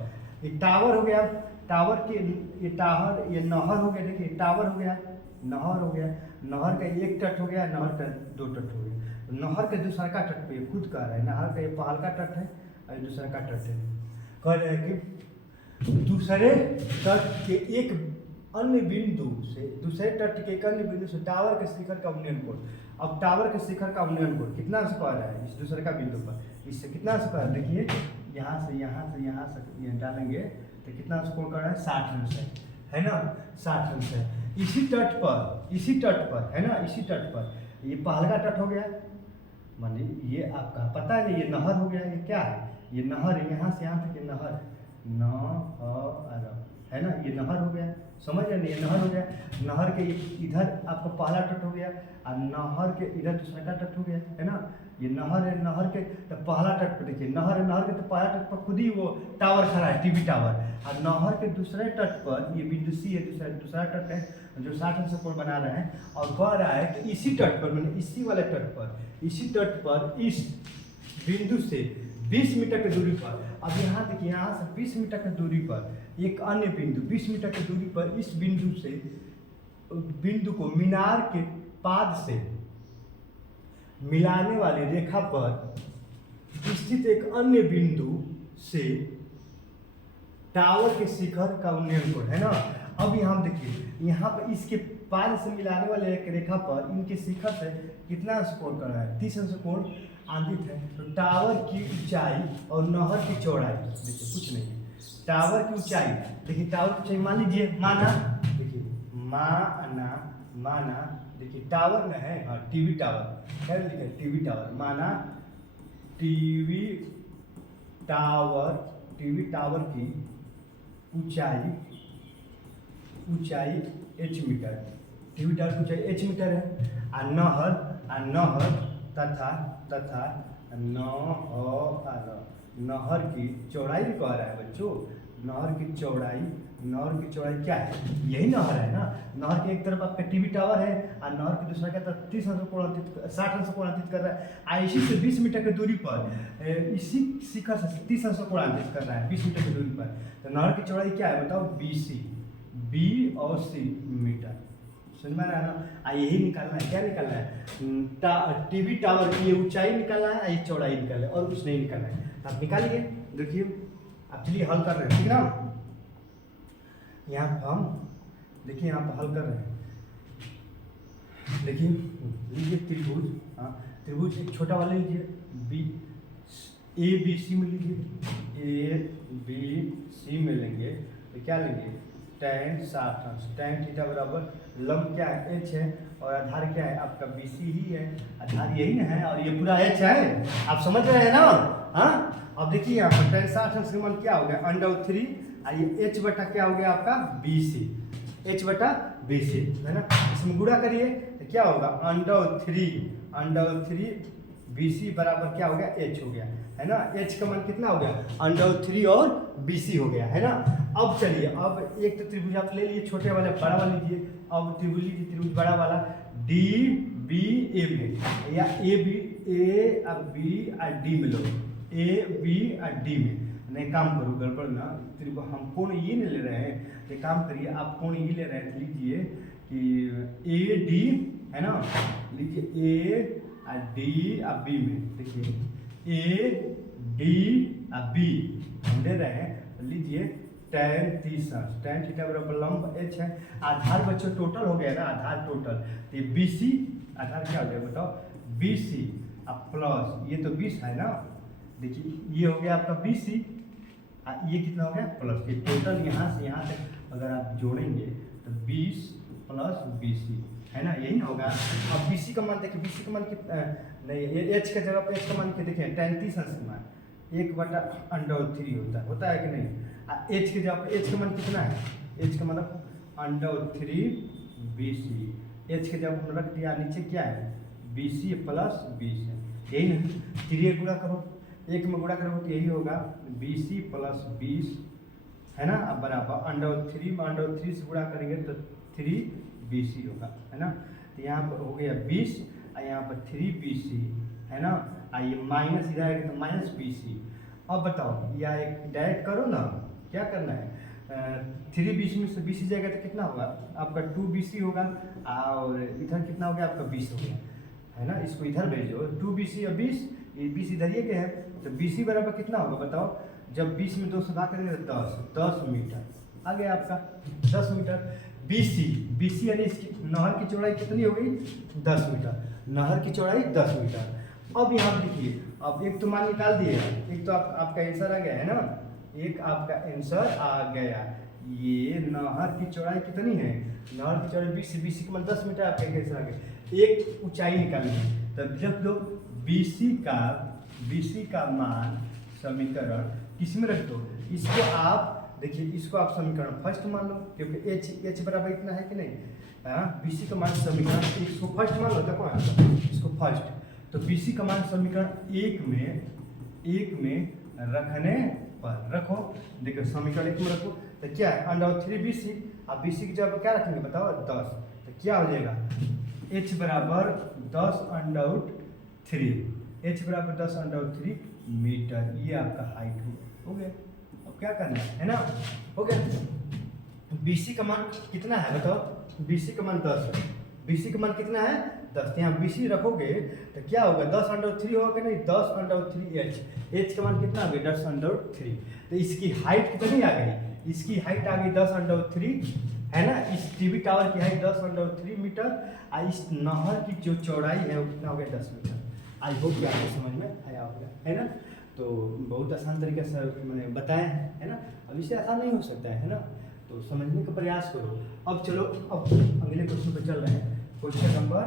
ये टावर हो गया, टावर के ये नहर हो गया। देखिए टावर हो गया, नहर हो गया, नहर का एक तट हो गया, नहर का 2 तट हो गया। नहर के दूसरा का तट पे खुद कह रहा है, नहर का ये पहल का तट है और दूसरा का तट है। कह रहे हैं कि दूसरे तट के एक अन्य बिंदु से, दूसरे तट के एक अन्य बिंदु से टावर के शिखर का उन्नयन कोण। अब टावर के शिखर का उन्नयन कोण कितना स्क्वायर है इस दूसरे का बिंदु पर, इससे कितना स्क्वायर, देखिए यहाँ से ये डालेंगे तो कितना कोण कर रहा है 60 अंश है ना, 60 अंश है। इसी तट पर है ना, इसी तट पर ये पहलगा तट हो गया, माने ये आपका पता है ये नहर हो गया, ये क्या है, ये नहर है, यहाँ से यहाँ तक ये नहर है ना, ये नहर हो गया, समझ रहे नहीं, ये नहर हो गया। नहर के इधर आपका पहला तट हो गया और नहर के इधर दूसरा का तट हो गया है ना। ये नहर है, नहर के तो पहला तट पर देखिए नहर है, नहर के तो पहला तट पर खुद ही वो टावर खड़ा है, टीवी टावर। और नहर के दूसरे तट पर ये बिंदु सी है, दूसरा तट है जो 60 अंश कोण बना रहे हैं, और कह रहा है कि इसी तट पर, मैंने इसी वाले तट पर, इसी तट पर इस बिंदु से 20 मीटर की दूरी पर, अब यहाँ देखिए यहाँ से 20 मीटर की दूरी पर एक अन्य बिंदु 20 मीटर की दूरी पर इस बिंदु से बिंदु को मीनार के पाद से मिलाने वाली रेखा पर स्थित एक अन्य बिंदु से टावर के शिखर का उन्नयन कोण है ना। अब यहाँ देखिए यहाँ पर इसके पाद से मिलाने वाले एक रेखा पर इनके शिखर से कितना अंश कोण करना है, 30 अंश कोण आंदित है। तो टावर की ऊंचाई और नहर की चौड़ाई देखिए कुछ नहीं, टावर की ऊंचाई देखिए, टावर की ऊंचाई मान लीजिए, माना देखिए माना देखिए टावर में है, हाँ टीवी टावर, क्या लिखा है टीवी टावर, माना टीवी टावर की ऊंचाई h मीटर, टीवी टावर की ऊंचाई h मीटर है। और नहर तथा नहर की चौड़ाई कह रहा है बच्चों, नहर की चौड़ाई क्या है, यही नहर है ना। नहर के एक तरफ आपका टीवी टावर है और नहर की दूसरा क्या तरफ 30 अंश कोण 60 अंश कोण अंकित कर रहा है। इसी से 20 मीटर की दूरी पर इसी शिखर से 30 अंश कोण अंकित कर रहा है 20 मीटर की दूरी पर। तो नहर की चौड़ाई क्या है बताओ, B और C मीटर, समझ में आ रहा है ना। यही निकालना है, क्या निकालना है, टीवी टावर की ये ऊंचाई निकालना है, ये चौड़ाई निकालना है, और कुछ नहीं निकालना है। आप निकालिए, देखिए आप चलिए हल कर रहे हैं, ठीक ना। यहाँ पर हम देखिए यहाँ पर हल कर रहे हैं, देखिए लीजिए त्रिभुज, हाँ त्रिभुज एक छोटा वाला लीजिए, ABC में लीजिए, ABC में लेंगे तो क्या लेंगे, tan 60 अंश, tan थीटा बराबर लंब क्या है h है, और आधार क्या है आपका BC ही है, आधार यही ना है, और ये पूरा h है, आप समझ रहे हैं ना। हाँ अब देखिए यहाँ पर tan 60 अंश का मान क्या हो गया, √3, और ये h बटा क्या हो गया आपका BC, h बटा BC है ना। इसमें गुणा करिए तो क्या होगा, √3 BC बराबर क्या हो गया, h हो गया है ना। h का मान कितना हो गया, √3 और BC हो गया है ना। अब चलिए, अब एक तो त्रिभुज आप ले लिए छोटे वाले, बड़ा वाला लीजिए। अब त्रिभुज लीजिए, त्रिभुज बड़ा वाला DBA में, या AB और B और D में लो, AB और D में। नहीं काम करो गड़बड़ ना, त्रिभुज हम कोण ये नहीं ले रहे हैं, तो काम करिए आप कोण ये ले रहे हैं, लीजिए कि AD है ना, लीजिए A और D और B में, देखिए AD और B हम ले रहे हैं, लीजिए tan 30 अंश, tan थीटा बराबर लंब h है। आधार बच्चों टोटल हो गया ना, आधार टोटल, तो ये BC आधार क्या हो गया बताओ, BC अब प्लस ये तो 20 है ना, देखिए ये हो गया आपका BC, ये कितना हो गया प्लस, ये टोटल यहाँ से यहाँ तक अगर आप जोड़ेंगे तो 20 प्लस BC है ना, यही ना होगा। अब BC का मान देखिए, BC का मान कितना नहीं, ये h का जगह पर h का मान देखिए tan 30 अंश का मान 1/√3 होता है कि नहीं। h के जगह पर h का मान कितना है, h का मतलब √3 BC, h के जब हम रख दिया नीचे क्या है BC प्लस 20 है, यही ना। फिर गुणा करो, एक में गुणा करोगे तो यही होगा BC प्लस 20 है ना, अब बराबर √3 में √3 से गुणा करेंगे तो 3BC होगा है ना। तो यहाँ पर हो गया 20 और यहाँ पर 3BC है ना, ये माइनस इधर आएगा तो माइनस BC। अब बताओ या एक डायरेक्ट करो ना, क्या करना है, 3BC में से BC जाएगा तो कितना होगा आपका 2BC होगा, और इधर कितना हो गया आपका 20 हो गया है ना। इसको इधर भेजो, 2BC और 20, ये 20 इधर ये गए हैं, तो BC बराबर कितना होगा बताओ, जब 20 में 2 से भाग करेंगे तो 10 मीटर आ गया आपका 10 मीटर। BC यानी इसकी नहर की चौड़ाई कितनी हो गई 10 मीटर, नहर की चौड़ाई 10 मीटर। अब यहाँ देखिए, अब एक तो मान निकाल दिए, एक तो आपका आंसर आ गया है ना, एक आपका आंसर आ गया। ये नहर की चौड़ाई कितनी है, नहर की चौड़ाई 20 से, BC का मान 10 मीटर आपका आंसर आ गया। एक ऊंचाई निकाली, तब जब दो BC का मान समीकरण किस में रख दो, इसको आप देखिए, इसको आप समीकरण फर्स्ट मान लो, क्योंकि h बराबर इतना है कि नहीं, BC का मान समीकरण, इसको फर्स्ट मान लो, देखो इसको फर्स्ट, तो BC का मान समीकरण एक में रखने पर रखो, देखो समीकरण 1 में रखो तो क्या है √3BC। अब BC की जगह क्या रखेंगे बताओ 10, तो क्या हो जाएगा h बराबर 10√3, h बराबर 10√3 मीटर, ये आपका हाइट हो गया। अब क्या करना है ना, हो गया। BC का मान कितना है बताओ, BC का मान 10 है, BC का मान कितना है 10, यहाँ BC रखोगे तो क्या होगा 10√3 होगा नहीं, 10√3h, h का मान कितना आ गया 10√3, तो इसकी हाइट कितनी आ गई, इसकी हाइट आ गई 10√3 है ना। इस टीवी टावर की हाइट 10√3 मीटर और इस नहर की जो चौड़ाई है वो कितना हो गया 10 मीटर। आई होप कि आपको समझ में आया होगा, है ना। तो बहुत आसान तरीके से मैंने बताया है ना, अब इससे आसान नहीं हो सकता है ना, तो समझने का प्रयास करो। अब चलो अब अगले क्वेश्चन पर चल रहे हैं, क्वेश्चन नंबर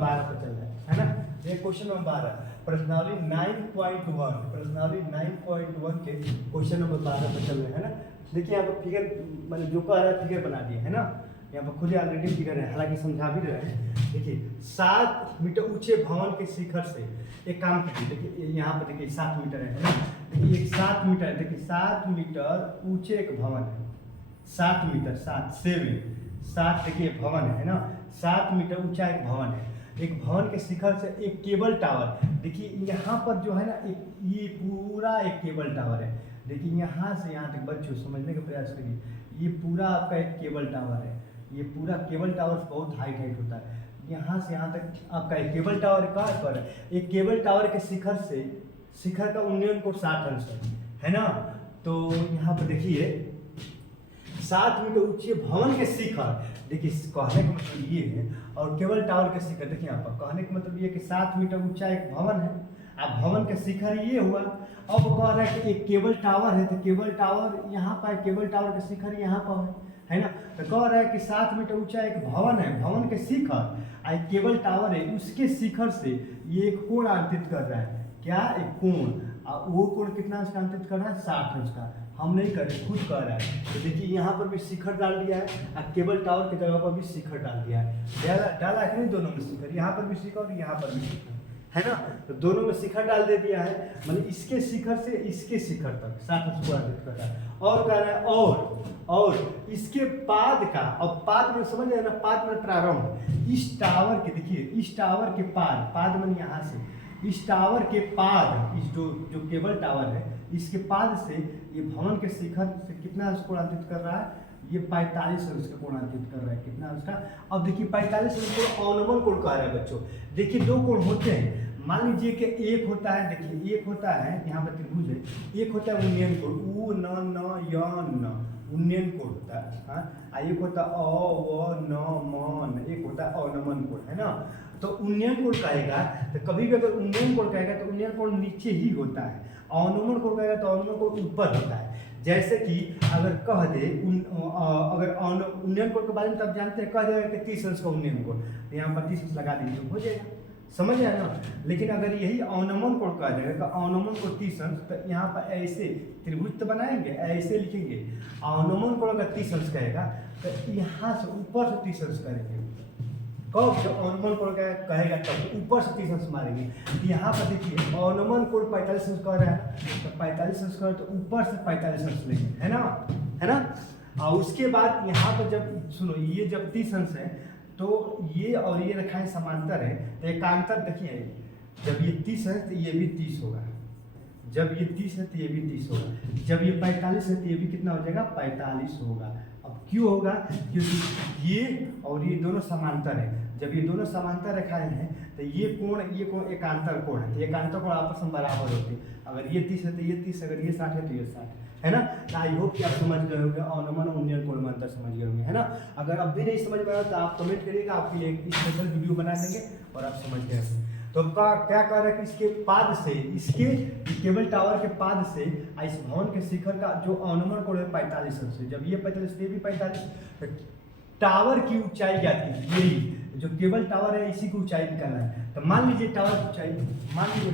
12 पर चल रहा है ना। ये क्वेश्चन नंबर 12 प्रश्नावली 9.1, प्रश्नावली 9.1 के क्वेश्चन नंबर 12 पर चल रहे हैं ना। देखिए यहाँ पर फिगर मतलब जो कह रहा है फिगर बना दिए है ना, यहाँ पर खुद ही ऑलरेडी फिगर है, हालांकि समझा भी रहे हैं। देखिए 7 मीटर ऊंचे भवन के शिखर से एक काम कीजिए, देखिए यहाँ पर देखिए 7 मीटर है ना, देखिए एक 7 मीटर है, देखिए 7 मीटर ऊंचे एक भवन है, 7 मीटर 7 देखिए भवन है ना, 7 मीटर ऊंचा एक भवन है। एक भवन के शिखर से एक केबल टावर, देखिए यहाँ पर जो है ना ये पूरा एक केबल टावर है। देखिए यहाँ से यहाँ तक बच्चों समझने का प्रयास करिए, ये पूरा आपका एक केबल टावर है, ये पूरा केबल टावर बहुत हाइट होता है। यहाँ से यहाँ तक आपका एक केबल टावर कहाँ पर है, एक केबल टावर के शिखर से शिखर का उन्नयन कोण 60 अंश है ना। तो यहाँ पर देखिए 7 मीटर ऊंचे भवन के शिखर, देखिए कहने का मतलब ये है, और केबल टावर के शिखर देखिए यहाँ पर कहने का मतलब ये कि 7 मीटर ऊंचा एक भवन है, अब भवन का शिखर ये हुआ। अब कह रहा है कि एक केबल टावर है, तो केबल टावर यहाँ पर, केबल टावर का शिखर यहाँ पर है ना। तो कह रहा है कि 7 मीटर ऊंचा एक भवन है, भवन के शिखर एक केबल टावर है, उसके शिखर से ये एक कोण अंकित कर रहा है, क्या एक कोण, वो कोण कितना अंश का अंकित कर रहा है 60 अंश का, हम नहीं कर रहे खुद कर रहा है। तो देखिए यहाँ पर भी शिखर डाल दिया है और केबल टावर की जगह पर भी शिखर डाल दिया है, डाला है नहीं दोनों में शिखर, यहाँ पर भी शिखर और यहाँ पर भी शिखर है ना। तो दोनों में शिखर डाल दे दिया है, मतलब इसके शिखर से इसके शिखर तक 60 अंश को अंकित कर रहा है। और कह रहा है और इसके पाद का, और पाद में समझ रहे ना, पाद में प्रारंभ, इस टावर के देखिए इस टावर के पाद में यहाँ से इस टावर के पाद, इस जो केबल टावर है इसके पाद से ये भवन के शिखर से कितना अंश कोण अंकित कर रहा है, ये 45 अंश का कोण अंकित कर रहा है, कितना अंश का। अब देखिए 45 अंश को अवनमन कोण कह रहा है बच्चों। देखिए दो कोण होते हैं, मान लीजिए कि एक होता है, देखिए एक होता है यहाँ पर त्रिभुज है, एक होता है उन्नयन कोण, उ न न य न उन्नयन कोण होता है, हाँ, एक होता है अ व न म न, एक होता है अवनमन कोण है ना। तो उन्नयन कोण कहेगा तो कभी भी अगर उन्नयन कोण कहेगा तो उन्नयन कोण नीचे ही होता है, अवनमन कोण कहेगा तो अवनमन कोण ऊपर होता है। जैसे कि अगर कह दे अगर उन्नयन कोण के बारे में तब जानते हैं, कह देगा कि 30 अंश का उन्नयन कोण, यहाँ पर 30 अंश लगा देंगे तो हो जाएगा, समझ आया ना। लेकिन अगर यही अवनमन कोण कह देगा कि अवनमन कोण 30 अंश, तो यहाँ पर ऐसे त्रिभुज तो बनाएंगे, ऐसे लिखेंगे, अवनमन कोण अगर 30 अंश कहेगा तो यहाँ से ऊपर से 30 अंश करेंगे, कब जब अवनमन कोण कहेगा तब ऊपर से 30 अंश मारेंगे। यहाँ पर देखिए अवनमन कोण 45 अंश कह रहा है, तो 45 अंश कह, तो ऊपर से 45 अंश लेंगे, है ना। और उसके बाद यहाँ पर जब सुनो ये जब 30 अंश है तो ये और ये रखा है समांतर है, तो एकांतर देखिए जब ये 30 है तो ये भी 30 होगा, जब ये 30 है तो ये भी 30 होगा, जब ये 45 है तो ये भी कितना हो जाएगा 45 होगा। अब क्यों होगा, क्योंकि ये और ये दोनों समांतर है, जब ये दोनों समांतर रेखाएं हैं तो ये कोण एकांतर कोण है, तो एकांतर कोण आपस में बराबर होते हैं, अगर ये 30 है तो ये 30, अगर ये 60 है तो ये 60 है ना। आई होप कि आप समझ गए होंगे, अवनमन और उन्नयन कोण में अंतर समझ गए होंगे, है ना। अगर अब भी नहीं समझ में आया तो आप कमेंट करिएगा, आपके लिए एक स्पेशल वीडियो बना देंगे और आप समझ गए होंगे। तो क्या कह रहा है कि इसके पाद से, इसके केबल टावर के पाद से इस भवन के शिखर का जो अवनमन कोण है 45 अंश है, जब ये 45 ये भी 45, टावर की ऊंचाई क्या थी, यही जो केबल टावर है इसी की ऊंचाई निकालना है। तो मान लीजिए टावर की ऊंचाई, मान लीजिए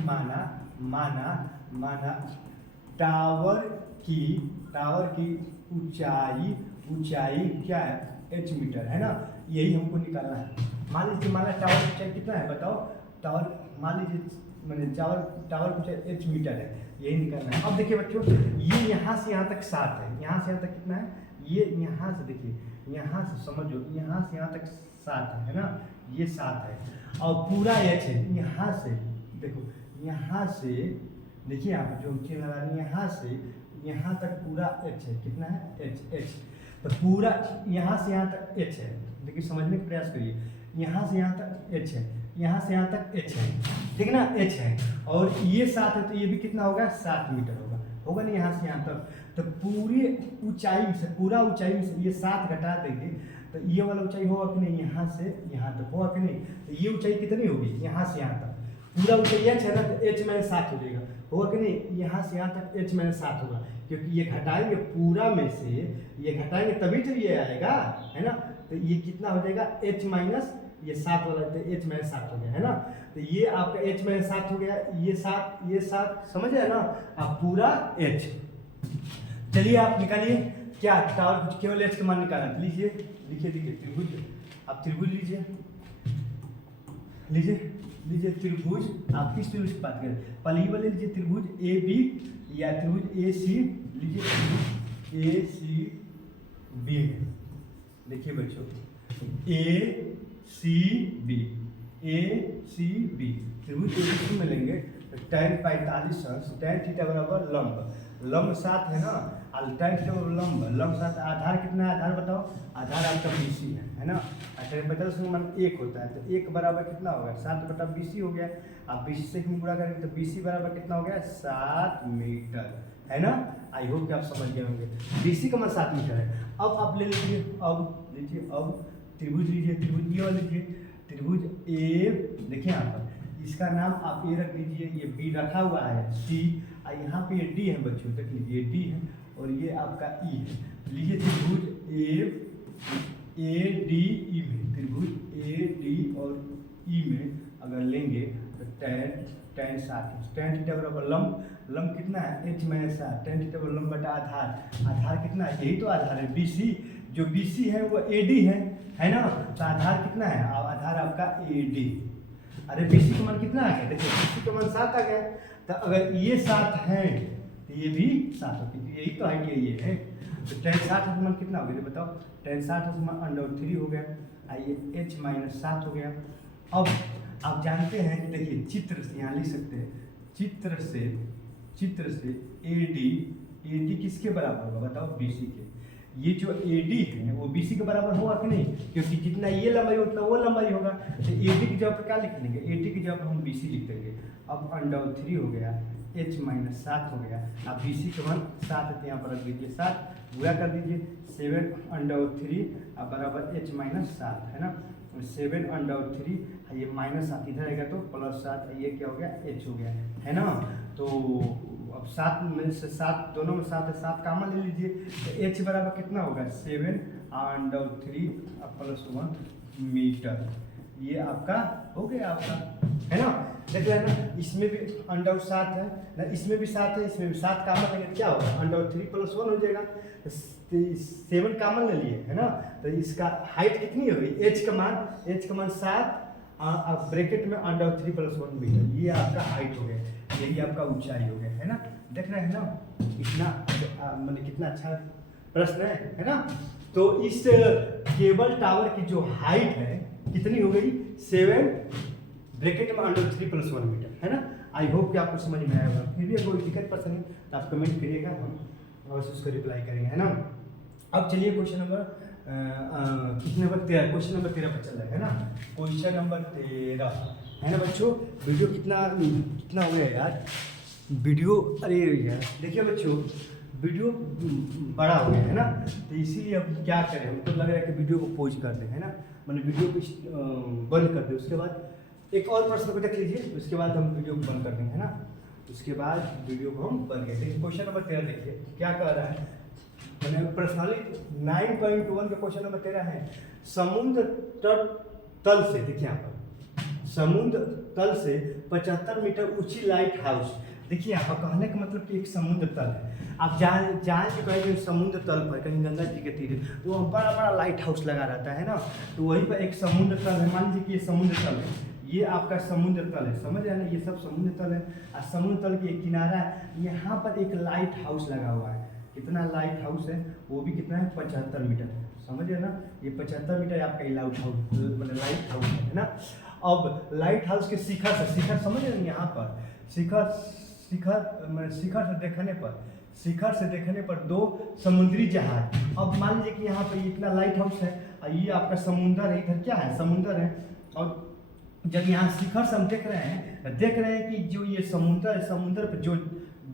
माना टावर की ऊंचाई क्या है h मीटर है ना, यही हमको निकालना है। मान लीजिए हमारा टावर की ऊंचाई कितना है बताओ। टावर मान लीजिए मैंने टावर की ऊंचाई h मीटर है, यही निकालना है। अब देखिए बच्चों, ये यहाँ से यहाँ तक 7 है, यहाँ से यहाँ तक कितना है, ये यहाँ से देखिए, यहाँ से समझो, यहाँ से यहाँ तक 7 है ना, ये 7 है। और पूरा h है, यहाँ से देखो, यहाँ से देखिए यहाँ पर जो ऊंचाई लगा रही है, यहाँ से यहाँ तक पूरा h है, कितना है h। तो पूरा यहाँ से यहाँ तक h है, देखिए समझने का प्रयास करिए, यहाँ से यहाँ तक h है, यहाँ से यहाँ तक h है, ठीक ना, h है। और ये 7 है तो ये भी कितना होगा, 7 मीटर होगा नहीं, यहाँ से यहाँ तक। तो पूरी ऊंचाई से, पूरा ऊंचाई से ये 7 घटा देंगे तो ये वाला ऊंचाई होगा कि नहीं, यहाँ से यहाँ तक होगा कि नहीं। तो ये ऊंचाई कितनी होगी, यहाँ से यहाँ तक, पूरा ऊंचाई h है ना, तो h - 7 हो जाएगा, होगा कि नहीं, यहाँ से यहाँ तक h - 7 होगा, क्योंकि ये घटाएंगे पूरा में से, ये घटाएंगे तभी तो ये आएगा, है ना। तो ये कितना हो जाएगा, h माइनस ये 7 वाला, तो h - 7 हो गया, है ना। तो ये आपका h - 7 हो गया, ये 7 समझ आया ना, आप पूरा h। चलिए आप निकालिए क्या, टावर कुछ केवल h का मान निकालना। लीजिए लिखिए, त्रिभुज, आप त्रिभुज लीजिए त्रिभुज। आप किस त्रिभुज की बात करें, पहले ही वाले लीजिए त्रिभुज ए बी या त्रिभुज ए सी, लीजिए त्रिभुज ए सी बी है। देखिए बच्चों, ए सी बी त्रिभुज ए में लेंगे तो tan 45 अंश, tan थीटा बराबर लंब 7 है ना, और tan थीटा लंब 7, आधार कितना है, आधार बताओ, आधार आपका BC है ना। tan 45 में मान 1 होता है, तो 1 बराबर कितना होगा, 7/BC हो गया। आप BC से हम गुणा करेंगे तो BC बराबर कितना हो गया, 7 मीटर, है ना। आई होप कि आप समझ गए होंगे, BC का मान 7 मीटर है। अब आप ले लीजिए, अब त्रिभुज लीजिए, त्रिभुज ये वाला लीजिए, त्रिभुज ए, देखिए यहाँ पर इसका नाम आप ए रख लीजिए, ये बी रखा हुआ है, सी, और यहाँ पे ये डी है बच्चों, देख लीजिए ये डी है और ये आपका ई है। लीजिए त्रिभुज ए डी ई में, त्रिभुज ए डी और ई में अगर लेंगे तो tan 7 थीटा बराबर लंब कितना है, h - 7, tan थीटा बराबर लंब बटा आधार कितना है, यही तो आधार है BC, जो BC है वो AD है ना। तो आधार कितना है, आधार आपका AD। अरे BC का मान कितना आ गया, देखिए BC का मान 7 आ गया, तो अगर ये 7 है तो ये भी 7 हो, क्योंकि यही तो हाइट ये है। तो tan 7 का मान कितना हो गया, बताओ, tan 7 का मान √3 हो गया, आइए h - 7 हो गया। अब आप जानते हैं कि देखिए चित्र से यहाँ लिख सकते हैं, चित्र से AD किसके बराबर होगा बताओ, BC के। ये जो AD है वो BC के बराबर होगा कि नहीं, क्योंकि जितना ये लंबाई उतना वो लंबाई होगा। तो AD की जगह पर क्या लिख लेंगे, AD की जगह पर हम BC लिख देंगे। अब √3 हो गया, h - 7 हो गया, अब BC का मान 7 है तो यहाँ पर रख दीजिए 7, गुणा कर दीजिए 7√3 बराबर h - 7 है ना। 7√3 ये -7 इधर आएगा तो +7, ये क्या हो गया, h हो गया, है ना। तो अब 7 में से 7, दोनों में 7 है, 7 कॉमन ले लीजिए, तो h बराबर कितना होगा, 7√3 +1 मीटर। ये आपका हो गया आपका, है ना। देख लेना, इसमें भी √7 है ना, इसमें भी 7 है, इसमें भी 7 कॉमन लेंगे क्या होगा, √3 +1 हो जाएगा। 7 कॉमन ले लिए, है ना। तो इसका हाइट कितनी होगी, h का मान 7, अब ब्रैकेट में √3 +1 मीटर, ये आपका हाइट हो गया, यही आपका ऊंचाई हो गया, है ना। देख रहे हैं ना, इतना मतलब कितना अच्छा प्रश्न है ना। तो इस केबल टावर की जो हाइट है कितनी हो गई, 7 ब्रैकेट में √3 +1 मीटर, है ना। आई होप कि आपको समझ में आया होगा। फिर भी कोई दिक्कत पसंद है तो आप कमेंट करिएगा, हम अवश्य उसको रिप्लाई करेंगे, है ना। अब चलिए क्वेश्चन नंबर कितने नंबर 13, क्वेश्चन नंबर 13 पर चल रहा है ना। क्वेश्चन नंबर 13 है ना बच्चों। वीडियो कितना हो गया यार, वीडियो, अरे यार देखिए बच्चों वीडियो बड़ा हो गया है ना, तो इसीलिए अब क्या करें, हमको लग रहा है कि वीडियो को पॉज कर दें, है ना, मतलब वीडियो को बंद कर दें। उसके बाद एक और प्रश्न को देख लीजिए, उसके बाद हम वीडियो को बंद कर देंगे, है ना। उसके बाद वीडियो को हम बंद कर देंगे। क्वेश्चन नंबर 13 देखिए क्या कह रहा है, मैंने पर्सनली 9.1 का क्वेश्चन नंबर 13 है। समुद्र तल से, देखिए यहाँ पर समुद्र तल से 75 मीटर ऊंची लाइट हाउस, देखिए यहाँ पर कहने का मतलब कि एक समुद्र तल है। आप जहाँ भी कहेंगे समुद्र तल पर, कहीं गंगा जी के तीर, तो वहाँ बड़ा बड़ा लाइट हाउस लगा रहता है ना, तो वहीं पर एक समुद्र तल है। मान लीजिए कि ये समुद्र तल है, ये आपका समुद्र तल है, समझ रहे हैं ना, ये सब समुद्र तल है। और समुद्र तल की एक किनारा है, यहाँ पर एक लाइट हाउस लगा हुआ है। कितना लाइट हाउस है, वो भी कितना है, 75 मीटर है, समझ रहे हैं ना। ये 75 मीटर आपका लाइट हाउस, मतलब लाइट हाउस है ना। अब लाइट हाउस के शिखर से, शिखर समझ रहे हैं यहाँ पर, शिखर शिखर से देखने पर 2 समुद्री जहाज। अब मान लीजिए कि यहाँ पर इतना लाइट हाउस है और ये आपका समुंदर है, इधर क्या है, समुंदर है। और जब यहाँ शिखर से हम देख रहे हैं कि जो ये समुंदर है, समुंदर पर जो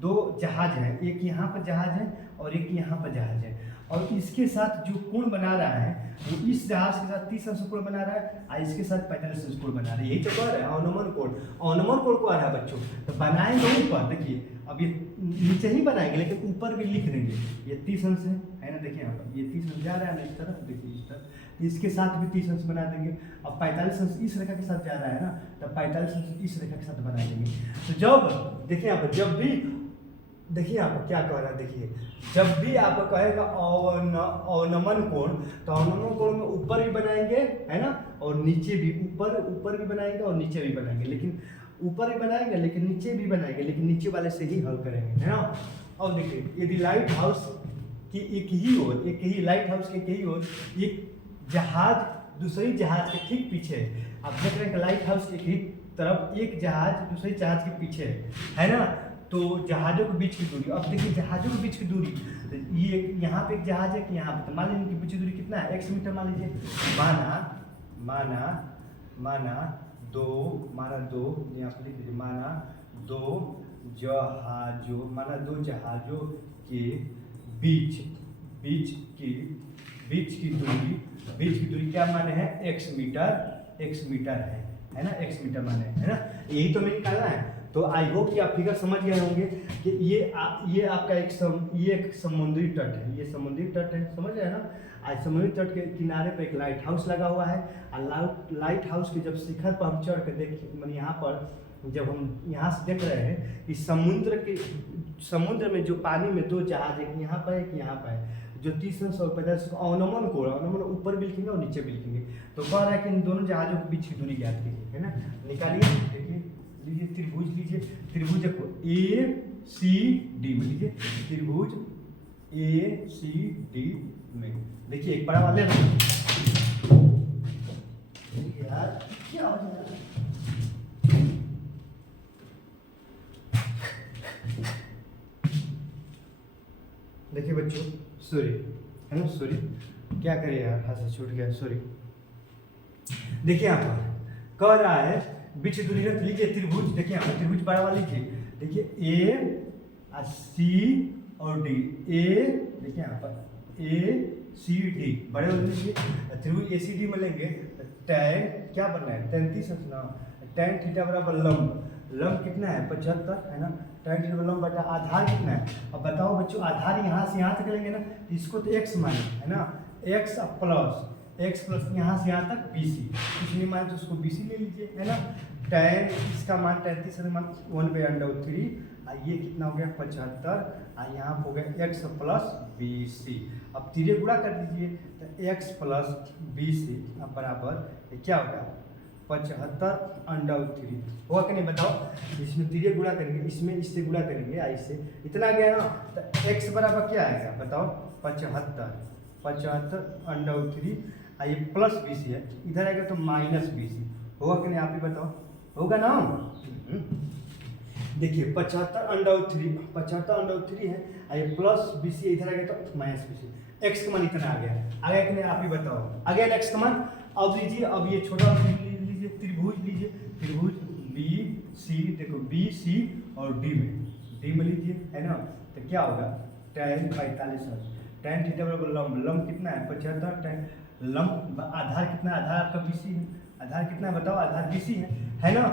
2 जहाज हैं, एक यहाँ पर जहाज है और एक यहाँ पर जहाज है, और इसके साथ जो कोण बना रहा है वो इस जहाज के साथ 30 अंश कोण बना रहा है और इसके साथ 45 अंश कोण बना रहा है। यही तो कह रहे हैं अवनमन कोण। अवनमन कोण को आ रहा है बच्चों, तो बनाएंगे ऊपर। देखिए अब ये नीचे ही बनाएंगे लेकिन ऊपर भी लिख देंगे, ये 30 अंश है ना। देखिए यहाँ पर ये 30 अंश जा रहा है ना इस तरफ, देखिए इस तरफ, इसके साथ भी 30 अंश बना देंगे। अब 45 अंश इस रेखा के साथ जा रहा है ना, तब 45 अंश इस रेखा के साथ बना देंगे। तो जब देखिए यहाँ पर, जब भी देखिए आप क्या कह रहा है, देखिए जब भी आप कहेगा अवनमन कोण, तो अवनमन कोण में ऊपर भी बनाएंगे है ना, और नीचे भी, ऊपर भी बनाएंगे और नीचे भी बनाएंगे, लेकिन ऊपर भी बनाएंगे लेकिन नीचे भी बनाएंगे, लेकिन नीचे वाले से ही हल करेंगे है ना। और देखिए यदि लाइट हाउस की एक ही लाइट हाउस के एक ही ओर एक जहाज दूसरी जहाज के ठीक पीछे, आप देख रहे हैं कि लाइट हाउस के एक ही तरफ एक जहाज दूसरे जहाज के पीछे है ना, तो जहाज़ों के बीच की दूरी। अब देखिए जहाज़ों के बीच की दूरी, तो ये यहाँ पे एक जहाज है कि यहाँ पे, तो मान लीजिए इनकी बीच की दूरी कितना है, 100 मीटर मान लीजिए। माना 2 यहाँ पर लिख लीजिए, माना 2 जहाज़ों के बीच की दूरी क्या माने हैं, x मीटर है ना, x मीटर माने है ना। यही तो हमें निकालना है। तो आई होप कि आप फिगर समझ गए होंगे कि ये आपका एक समुद्री तट है, ये समुद्री तट है, समझ रहे हैं ना। आज समुद्री तट के किनारे पे एक लाइट हाउस लगा हुआ है, और लाइट हाउस के जब शिखर पर हम चढ़ कर देखिए, मतलब यहाँ पर जब हम यहाँ से देख रहे हैं कि समुद्र में जो पानी में 2 जहाज, एक यहाँ पर एक यहाँ पर है, जो 30 अंश और 50 अवनमन कोण, अवनमन ऊपर भी लिखेंगे और नीचे भी लिखेंगे। तो कह रहा है कि इन दोनों जहाजों के बीच की दूरी ज्ञात कीजिए है ना। निकालिए, देखिए लीजिए त्रिभुज, त्रिभुज देखो ACD में, लीजिए त्रिभुज ACD में, देखिए एक बड़ा वाले यार क्या हो रहा है। देखिए बच्चों, सॉरी है ना, सॉरी क्या करें यार, हाथ से छूट गया, सॉरी। देखिए यहाँ पर कह रहा है बीच दूरी रख लीजिए त्रिभुज, देखिए यहाँ पर त्रिभुज बड़ा वाला लीजिए, देखिए AC और D, देखिए यहाँ पर ACD बड़े वाले लीजिए, त्रिभुज ACD में लेंगे tan क्या बनना है, 33 ना, tan थीटा बराबर लंब कितना है 75 है ना, tan थीटा लंब बटा आधार कितना है। अब बताओ बच्चों, आधार यहाँ से यहाँ तक लेंगे ना, इसको तो x माने है ना, x प्लस यहाँ से यहाँ तक BC, इसलिए मान तो उसको BC ले लीजिए है ना। tan इसका मान 33 मान 1/√3, ये कितना हो गया 75, यहाँ हो गया x प्लस BC। अब तीरे गुणा कर दीजिए, तो x प्लस BC अब बराबर क्या होगा 75√3 होगा कि नहीं बताओ। इसमें तीरे गुणा करेंगे, इसमें इससे गुणा करेंगे, आई से इतना गया ना, तो x बराबर क्या आएगा बताओ 75√3, ये प्लस BC है, इधर आएगा तो माइनस BC होगा कि नहीं, आप ही बताओ होगा ना। देखिए 75√3 है, ये प्लस BC इधर आएगा तो माइनस BC, x का मान इतना आ गया कि नहीं, आप ही बताओ आ गया x का मान। अब लीजिए, अब ये छोटा लीजिए, त्रिभुज BC, देखो BC और D में लीजिए है ना, तो क्या होगा tan 45, tan थीटा बराबर लंब कितना है 75, tan लंब आधार कितना है, आधार आपका BC है, आधार कितना है बताओ, आधार BC है ना।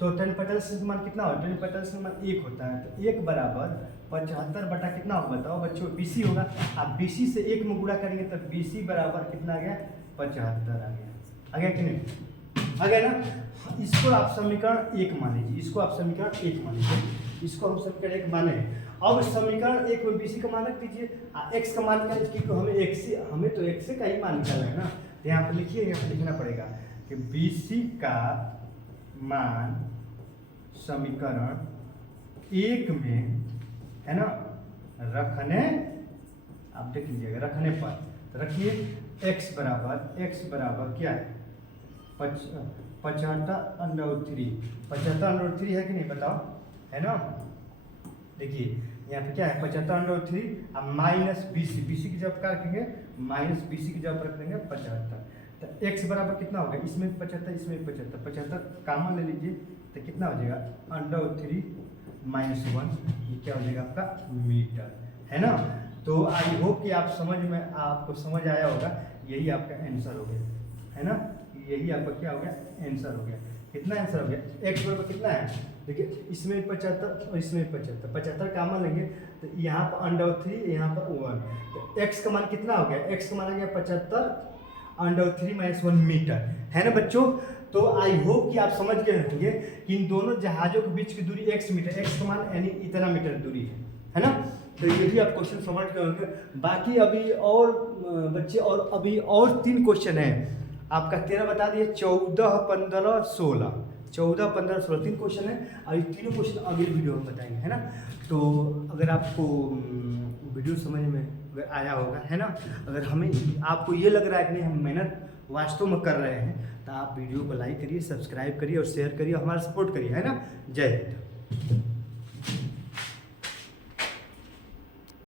तो tan 45 का मान कितना होगा, tan 45 का मान 1 होता है, तो 1 बराबर 75 बटा कितना होगा बताओ बच्चों, BC होगा। आप BC से 1 में गुणा करेंगे तो BC बराबर कितना आ गया 75 आ गया कि नहीं, आ गया ना। इसको आप समीकरण 1 मान लीजिए, इसको हम समीकरण 1 माने। अब समीकरण 1 में BC का मान रख दीजिए, x का मान क्या है कि हमें तो x का ही मान निकालना है ना। तो यहाँ पर लिखिए, यहाँ पर लिखना पड़ेगा कि BC का मान समीकरण 1 में है ना रखने, आप देख लीजिएगा रखने पर, तो रखिए x बराबर क्या है 75√3 है कि नहीं बताओ, है ना। देखिए यहाँ पे क्या है 75√3 अब माइनस BC की जगह क्या रखेंगे, माइनस BC की जगह रख देंगे 75। तो x बराबर कितना होगा, इसमें 75 इसमें 75 कॉमन ले लीजिए, तो कितना हो जाएगा √3 - 1, ये क्या हो जाएगा आपका मीटर, है ना। तो आई होप कि आपको समझ आया होगा। यही आपका आंसर हो गया, है ना। यही आपका क्या हो गया, आंसर हो गया। कितना आंसर हो गया, x बराबर कितना है, देखिए इसमें 75 और इसमें 75 कॉमन लेंगे तो यहाँ पर √3 यहाँ पर 1, तो x का मान कितना हो गया, x का मान आ गया 75 √3 - 1 मीटर, है ना बच्चों। तो आई होप कि आप समझ गए होंगे कि इन दोनों जहाजों के बीच की दूरी x मीटर, x का मान यानी इतना मीटर दूरी है ना। तो ये भी आप क्वेश्चन समझ गए होंगे। बाकी अभी और बच्चे और अभी और 3 क्वेश्चन है आपका, 13 बता दिए, 14, 15, 16, 14, 15, 16 3 क्वेश्चन है। अभी तीनों क्वेश्चन अगले वीडियो में बताएंगे, है ना। तो अगर आपको वीडियो समझ में अगर आया होगा, है ना, अगर आपको ये लग रहा है कि नहीं हम मेहनत वास्तव में कर रहे हैं, तो आप वीडियो को लाइक करिए, सब्सक्राइब करिए और शेयर करिए, हमारा सपोर्ट करिए, है ना। जय हिंद।